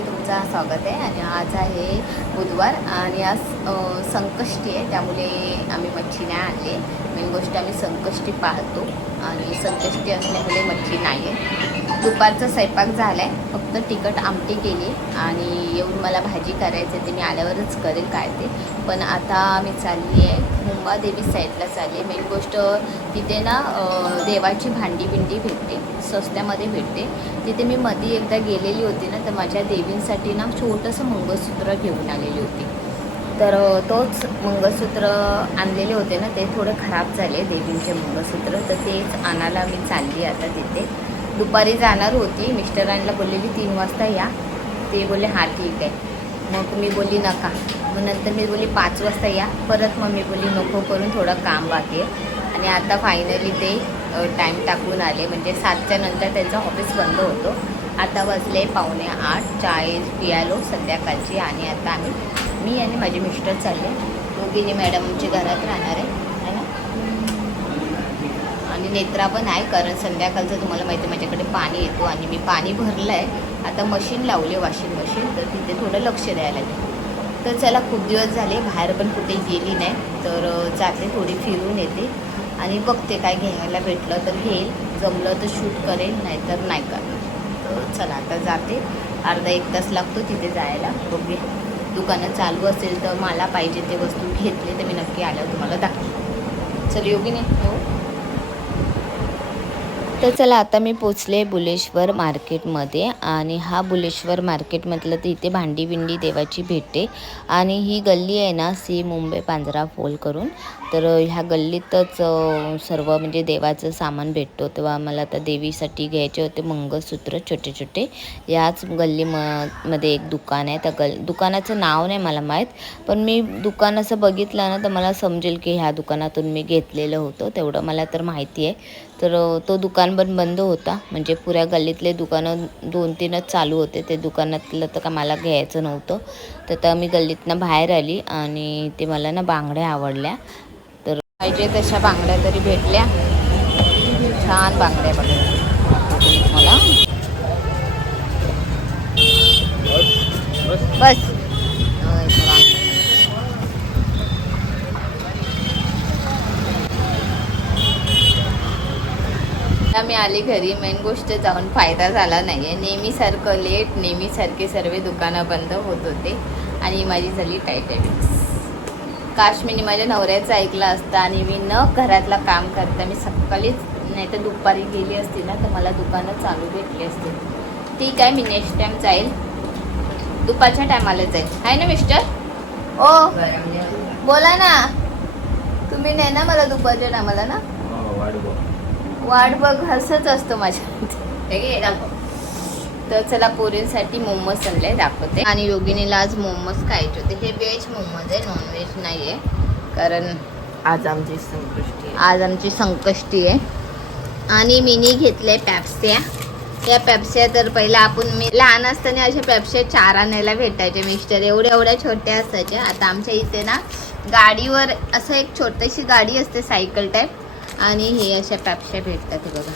ब्लॉगमध्ये तुमचं स्वागत आहे. आणि आज आहे बुधवार आणि आज संकष्टी आहे, त्यामुळे आम्ही मच्छी नाही आणली. मेन गोष्ट आम्ही संकष्टी पाळतो आणि संकष्टी असल्यामुळे मच्छी नाही आहे. दुपारचा स्वयंपाक झाला आहे, फक्त तिखट आमटी केली आणि येऊन मला भाजी करायची ते मी आल्यावरच करेल काय ते. पण आता मी चालली आहे मुंबादेवी साईडला चालली आहे. मेन गोष्ट तिथे ना देवाची भांडी बिंडी भेटते, स्वस्त्यामध्ये भेटते. तिथे मी मध्ये एकदा गेलेली होती ना, तर माझ्या देवींसाठी ना छोटंसं मंगळसूत्र घेऊन आलेली होती. तर तोच मंगळसूत्र आणलेले होते ना, ते थोडे खराब झाले देवींचे मंगळसूत्र, तर तेच आणायला मी चालली आता तिथे. दुपारी जाणार होती, मिस्टरांना बोललेली 3 वाजता या, ते बोलले हां ठीक आहे. मग मी बोलली नका, मग नंतर मी बोलली 5 वाजता या, परत मग मी बोलली नको करून थोडं काम बाकी आहे. आणि आता फायनली ते टाईम टाकून आले, म्हणजे 7च्या नंतर त्यांचा ऑफिस बंद होतो. आता वाजले 7:45, चाय पियालो संध्याकाळची. आणि आता मी आणि माझे मिस्टर चालले, दोघींनी मॅडमच्या घरात राहणार आहे ना. आणि नेत्रा पण आहे, कारण संध्याकाळचं तुम्हाला माहिती आहे माझ्याकडे पाणी येतो आणि मी पाणी भरलं आहे. आता मशीन लावली, वॉशिंग मशीन, तर तिथे थोडं लक्ष द्यायला लागेल. तर चला, खूप दिवस झाले बाहेर पण कुठे गेली नाही, तर जाते थोडी फिरून येते आणि बघते काय घ्यायला भेटलं तर घेईल, जमलं तर शूट करेल, नाहीतर नाही का. तर चला आता जाते, अर्धा 1 तास लागतो तिथे जायला. बघूया, दुकानं चालू असेल तर मला पाहिजे ते वस्तू घेतले तर मी नक्की आल्यावर तुम्हाला दाखवेन. चल योगिनी हो. तर चला, आता मी पोचले बुलेश्वर मार्केटमध्ये. आणि हा बुलेश्वर मार्केटमधलं तर इथे भांडी बिंडी देवाची भेटते. आणि ही गल्ली आहे ना, सी मुंबई पांजरा फोल करून, तर ह्या गल्लीतच सर्व म्हणजे देवाचं सामान भेटतो. तेव्हा मला आता देवीसाठी घ्यायचे होते मंगळसूत्र छोटे छोटे. याच मध्ये एक दुकान आहे, त्या दुकानाचं नाव नाही मला माहीत, पण मी दुकान असं बघितलं ना तर मला समजेल की ह्या दुकानातून मी घेतलेलं होतं, तेवढं मला तर माहिती आहे. तर तो दुकान पण बंद होता, म्हणजे पुऱ्या गल्लीतले दुकानं 2-3च चालू होते. ते दुकानातलं तर का मला घ्यायचं नव्हतं. तर आता मी गल्लीतनं बाहेर आली आणि ते मला ना बांगड्या आवडल्या, तर पाहिजे तशा बांगड्या तरी भेटल्या. छान बांगड्या बघा मला. बस मी आली घरी. मेन गोष्ट जाऊन फायदा झाला नाही आहे. नेहमीसारखं लेट, नेहमीसारखे सर्व दुकानं बंद होत होते आणि माझी झाली टायटॅनिक्स. काश मी माझ्या नवऱ्याचं ऐकलं असतं आणि मी न घरातलं काम करता मी सकाळीच नाही तर दुपारी गेली असती ना, तर मला दुकानं चालू भेटली असते. ठीक आहे, मी नेक्स्ट टाईम जाईल, दुपारच्या टायमाला जाईल, आहे ना मिस्टर? ओ बोला ना, तुम्ही नाही ना मला दुपारच्या टायमाला ना वाट बघ, हसच असतो माझ्या. तर चला, पोरींसाठी मोमोज आणले दाखवते. आणि योगिनीला आज मोमोज खायचे होते. हे व्हेज मोमोज आहे, नॉनव्हेज नाही आहे, कारण आज आमची संकष्टी आहे. आणि मीनी घेतले पॅप्स्या. या पॅप्स्या तर पहिला मी लहान असताना अशा पॅप्स्या 4 आणायला भेटायचे. मिस्टर एवढ्या एवढ्या छोट्या असायच्या. आता आमच्या इथे ना गाडीवर असं एक छोटीशी गाडी असते, सायकल टाईप, आणि हे अशा पॅप्स्या भेटतात. हे बघा,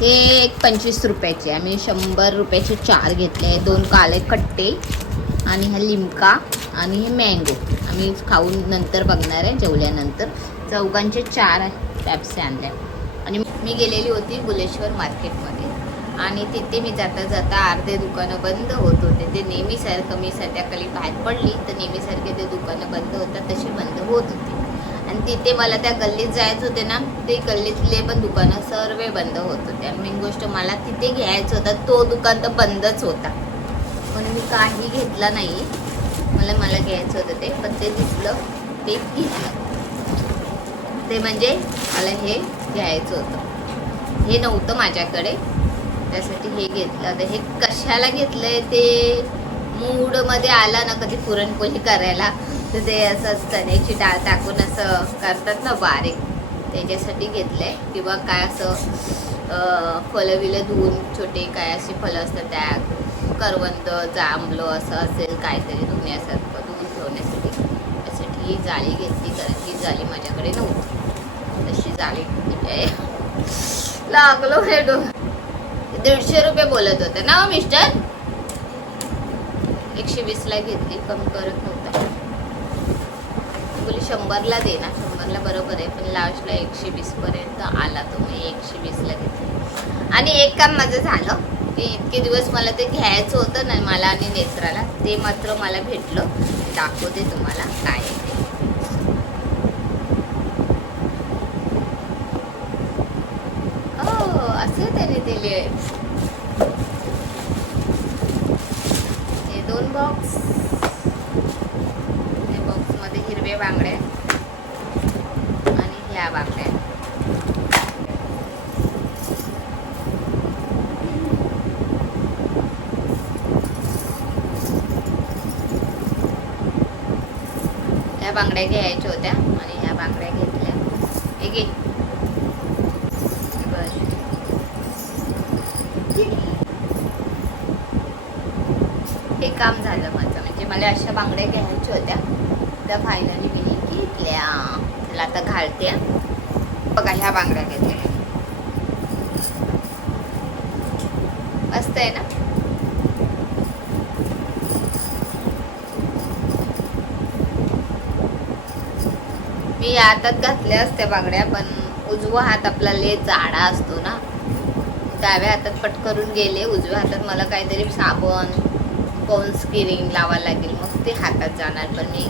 हे एक 25 रुपयाचे. आम्ही 100 रुपयाचे 4 घेतले. 2 काले कट्टे आणि हा लिमका आणि हे मँगो. आम्ही खाऊन नंतर बघणार आहे, जेवल्यानंतर. चौघांचे 4 पॅप्स्या आणल्या. आणि मी गेलेली होती बुलेश्वर मार्केटमध्ये, आणि तिथे मी जाता जाता अर्धे दुकानं बंद होत होते. ते नेहमीसारखं, मी संध्याकाळी बाहेर पडली तर नेहमीसारखे ते दुकानं बंद होतात तसे बंद होत होते. आणि तिथे मला त्या गल्लीत जायचं होते ना, ते गल्लीतले पण दुकानं सर्व बंद होत होते. मेन गोष्ट मला तिथे घ्यायचं होतं, तो दुकान तर बंदच होता, पण मी काही घेतला नाही. मला घ्यायचं होतं ते, पण ते दिसलं ते घेतलं. ते म्हणजे मला हे घ्यायचं होतं, हे नव्हतं माझ्याकडे, त्यासाठी हे घेतलं. आता हे कशाला घेतलंय, ते मूडमध्ये आला ना कधी पुरणपोळी करायला, तर ते असं चण्याची डाळ टाकून असं करतात ना बारीक, त्याच्यासाठी घेतलंय. किंवा काय असं फळं बिलं धुवून, छोटे काय असे फळं असतात, त्या करवंद, जांभलं असं असेल काहीतरी धुण्यासारखं, धुवून ठेवण्यासाठी. त्यासाठी ही जाळी घेतली, कारण ही जाळी माझ्याकडे नव्हती. तशी जाळी घेतली. लागलो हे 150 रुपये बोलत होते ना हो मिस्टर. 120 ला घेतली, कमी करत नव्हता. बोली 100 ला दे ना, 100 ला बरोबर आहे, पण लास्टला 120 पर्यंत आला तो. मी 120 ला घेतली. आणि एक काम माझं झालं की इतके दिवस मला ते घ्यायचं होतं ना, मला आणि नेत्राला, ते मात्र मला भेटलं. दाखवते तुम्हाला काय आहे ते. हो, असे त्याने दिले. हे 2 बॉक्स. हे बॉक्स मध्ये हिरवे बांगड्या आणि ह्या बांगड्या. ह्या बांगड्या घ्यायच्या होत्या आणि ह्या बांगड्या घेतल्या. हे घे. हे काम झालं माझं. म्हणजे मला अशा बांगड्या घ्यायच्या होत्या, त्या फायनली मी घेतल्या. त्याला आता घालते. बघा ह्या बांगड्या घेतल्या. मस्त आहे ना. मी या हातात घातल्या असत्या बांगड्या, पण उजवा हात आपला लय जाडा असतो ना. डाव्या हातात पट करून गेले, उजव्या हातात मला काहीतरी साबण पॉन्स क्रीम लावायला लागेल, मग ते हातात जाणार. पण मी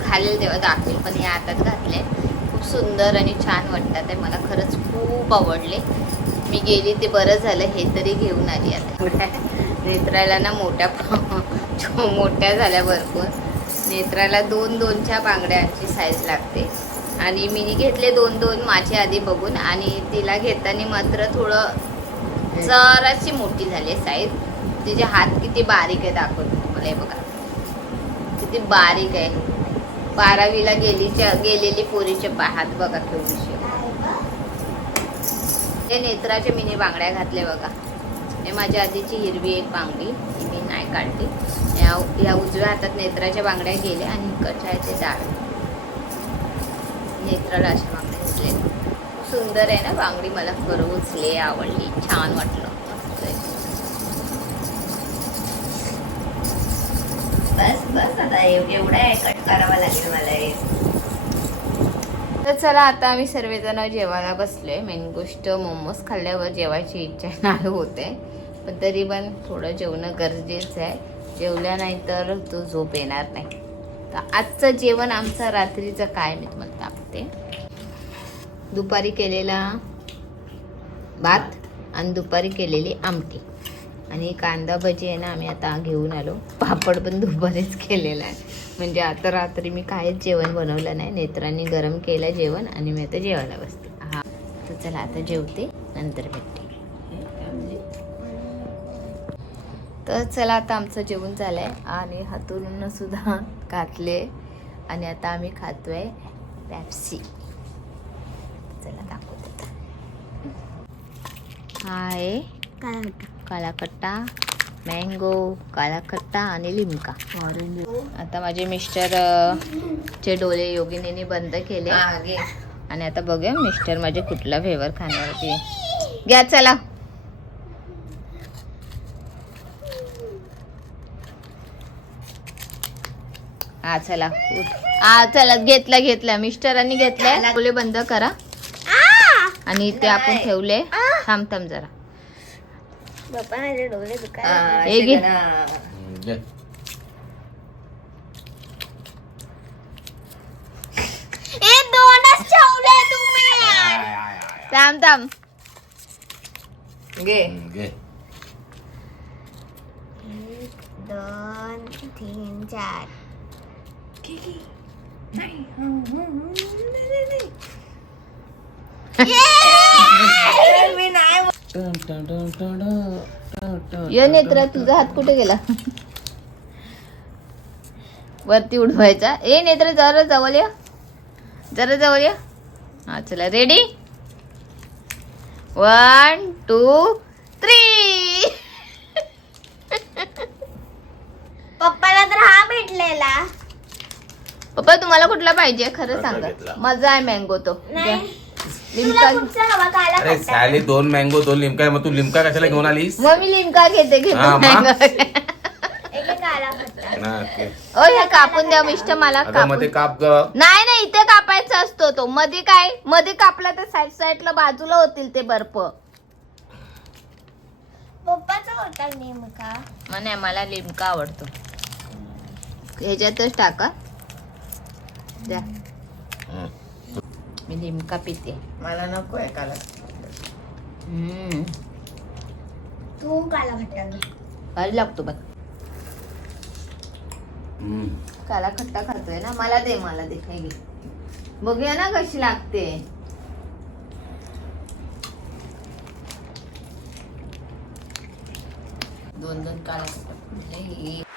घालेल तेव्हा दाखवेल. पण या हातात घातले. खूप सुंदर आणि छान वाटतात आहे. मला खरंच खूप आवडले. मी गेली ते बरं झालं, हे तरी घेऊन आली. आता नेत्राला ना मोठ्या झाल्या भरपूर. नेत्राला 2-2च्या बांगड्यांची साईज लागते आणि मी घेतले 2-2 माझ्या आधी बघून. आणि तिला घेताना मात्र थोडं जराशी मोठी झाली साईज. तिचे हात किती बारीक आहे दाखवतो तुम्हाला. हे बघा किती बारीक आहे. 12वीला गेलेली पोरीचे हात बघा केवढीशी. हे नेत्राच्या मिनी बांगड्या घातल्या बघा. हे माझ्या आधीची हिरवी एक बांगडी, ही मी नाही काढली. या उजव्या हातात नेत्राच्या बांगड्या गेल्या आणि इकडच्या आहे ते डाव्या. नेत्राला अशा बांगड्या घेतल्या. सुंदर आहे ना बांगडी. मला खरंच लय आवडली, छान वाटलं. बस आता एवढा कट करावा लागेल मला. तर चला आता आम्ही सर्वजण जेवायला बसलोय. मेन गोष्ट मोमोज खाल्ल्यावर जेवायची इच्छा नाही होते, पण तरी पण थोडं जेवणं गरजेचं आहे. जेवल्या नाही तर तो झोप येणार नाही. तर आजचं जेवण आमचं रात्रीचं काय मी तुम्हाला दाखवते. दुपारी केलेला भात आणि दुपारी केलेली आमटी आणि कांदा भजी आहे ना, आम्ही आता घेऊन आलो. पापड पण दुपारीच केलेला आहे. म्हणजे आता रात्री मी काहीच जेवण बनवलं नाही. नेत्रांनी गरम केलं जेवण आणि मी आता जेवायला बसते. हा, तर चला आता जेवते, नंतर भेटते. तर चला आता आमचं जेवण झालंय आणि हातून सुद्धा घातले आणि आता आम्ही खातोय पेप्सी. चला दाखवते. हाय काला खट्टा, मँगो, काला खट्टा आणि लिमका. आता माझे मिस्टर चे डोळे योगिनीने बंद केले आणि आता बघूया मिस्टर माझे कुठला फ्लेवर खाणार ते. घ्या चला. हा चला हा चला. घेतला मिस्टरांनी घेतलाय. डोळे बंद करा आणि ते आपण ठेवले. थांब जरा. बापा माझे डोळे हे घे. थांब 1 2 3 4. ये नेत्रा, तुझा हात कुठे गेला? वरती उडवायचा. ए नेत्रा जरा जवळ या. हा चला रेडी. 1 2 3. पप्पाला तर हा भेटलेला. पप्पा तुम्हाला कुठला पाहिजे खरं सांगा. मजा आहे मँगो तो. नाही लिमका कुठचा हवा काला अरे खट्टा? साली 2 मँगो 2 लिमका, मग तू लिमका कशाला घेऊन आलीस? मग मी लिमका घेते हा, मग? एक आहे काला खट्टा. ना, ओके. ओ हे कापून द्या मिस्टर मला अगं कापून. मध्ये काप ग. नाही नाही इथे कापायचा असतो तो. मध्ये काय मध्ये कापला तर साईडला बाजूला होतील ते बर्फ. पप्पाचा होता नेमका. नाही मला लिमका आवडतो. ह्याच्यातच टाका द्या. हं. मी लिमका पिते. मला नको आहे काला. तू काला खट्टा घे. भारी लागतो बघ. हं. काला खट्टा खातोय ना. मला दे हे घे. बघूया ना कशी लागते. दोन काला खट्टा.